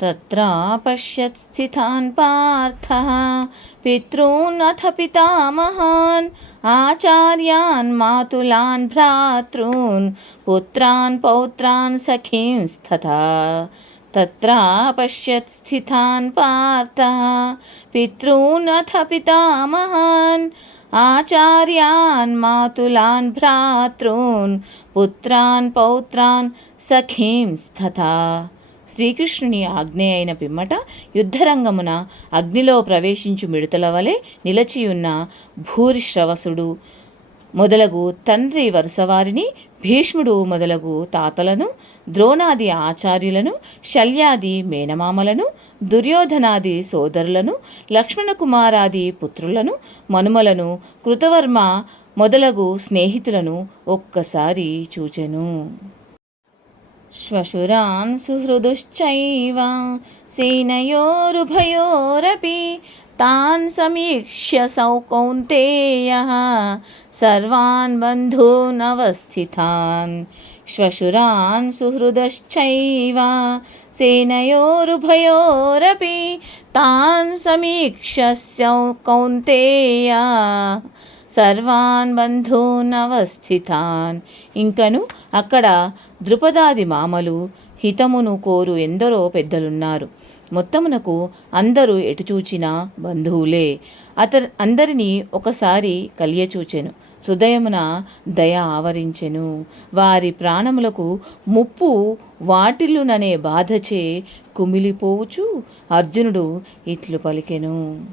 तत्रापश्यत् स्थितान् पार्थः। पितॄनथ पितामहान्, आचार्यान् मातुलान् भ्रातॄन्, पुत्रान् पौत्रान् सखींस्तथा तत्रापश्यत् स्थितान् पार्थः। पितॄनथ पितामहान्, आचार्यान् मातुलान् भ्रातॄन्, पुत्रान् पौत्रान् सखींस्तथा శ్రీకృష్ణుని ఆజ్ఞ అయిన పిమ్మట యుద్ధరంగమున అగ్నిలో ప్రవేశించు మిడతల వలె నిలచియున్న భూరిశ్రవసుడు మొదలగు తండ్రి వరుసవారిని భీష్ముడు మొదలగు తాతలను ద్రోణాది ఆచార్యులను శల్యాది మేనమామలను దుర్యోధనాది సోదరులను లక్ష్మణకుమారాది పుత్రులను మనుమలను కృతవర్మ మొదలగు స్నేహితులను ఒక్కసారి చూచెను. श्वशुरान् सुहृदुश्चैव सेनयोरुभयोरपि तान् समीक्ष्य सौ कौन्तेयः सर्वान् बन्धूनवस्थितान् श्वशुरान् सुहृदश्चैव सेनयोरुभयोरपि तान् समीक्ष्य सौ సర్వాన్ బంధూనవస్థితాన్ ఇంకను అక్కడ ద్రుపదాది మామలు హితమును కోరు ఎందరో పెద్దలున్నారు. మొత్తమునకు అందరూ ఎటుచూచిన బంధువులే. అత అందరినీ ఒకసారి కలియచూచెను. హృదయమున దయ ఆవరించెను. వారి ప్రాణములకు ముప్పు వాటిల్లుననే బాధచే కుమిలిపోవుచు అర్జునుడు ఇట్లు పలికెను.